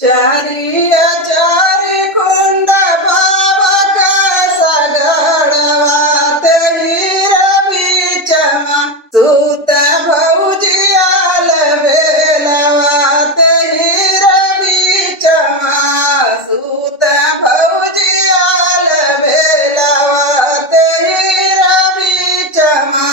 चारिया चारी कुंड बाबा का सगड़वा तेहीर बीचवा सूत भौजियाल बेलवा तेहीर बीचवा सूत भौजियाल बेलवा तेहीर बीचवा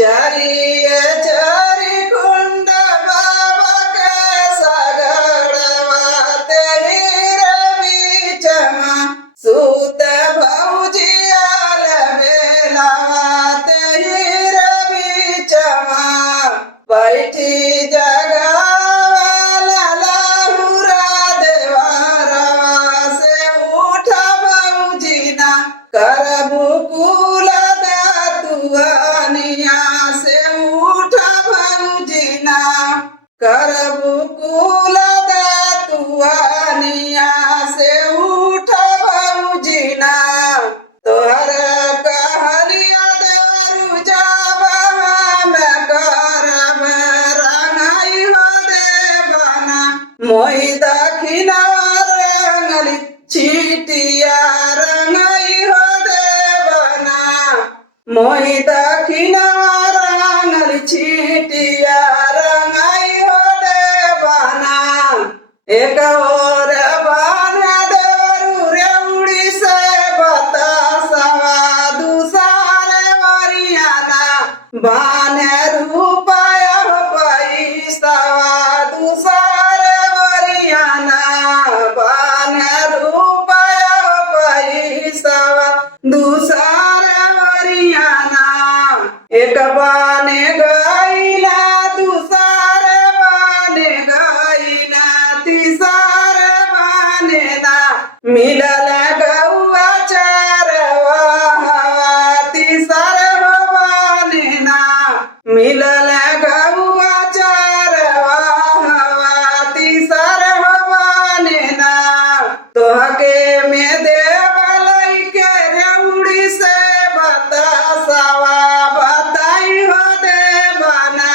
चारिया चारी कुंड बाबा का सगड़वा तेहीर बीचवा सूत भौजियाल बेलवा तेहीर बीचवा बैठी जगावाला लाहुरा देवारवा से उठा भौजीना करबू कुल दातुआनिया से उठा भौजीना करबू कुल दातुआनिया से उठा भौजीना तोहर कहलिया देवरु जाबा में करब रंगाई हो देवना मोहि दखिना रंगली छीटिया रंगाई हो देवना मोहि दखिना रंगली छीटिया रंगाई हो देवना एक और बान देवरु रेउड़ी से बतासवा दूसर वरियाना बान रूपया पैसवा दूसर वरियाना बान रूपया पैसवा दूसर वरियाना एक बाने गईला दूसर बाने गईला तीसर बाने ना मिलल गौआ चारवा हवा तीसर बाने ना मिलल गौआ चारवा हवा तीसर बाने ना तोहके में देवलई के रेउड़ी से बतासवा बताई हो देवना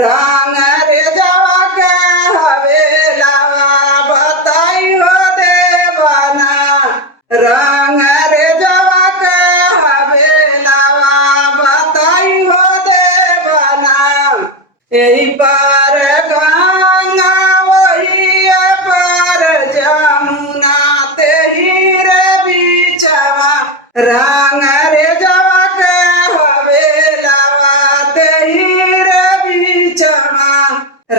रंग रे जवा के हवेलावा बताई हो देवना रंग रे जवा के हवेलावा बताई हो देवना यही पार गंगा वही पार जमुना तेहीर बीचवा रंग रे जवा के हवेलावा तेहीर बीचवा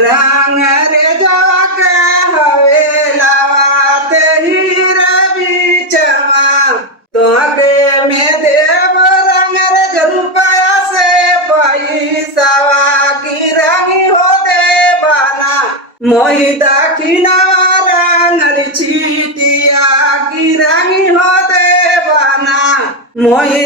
रंग रे जवा के हवेलावा तेहीर बीचवा तोहके में देव रंग रे रुपया से पैसवा की रंगी हो देवाना मोहि दखिना रंगली छीटिया की रंगी हो देवाना मोहि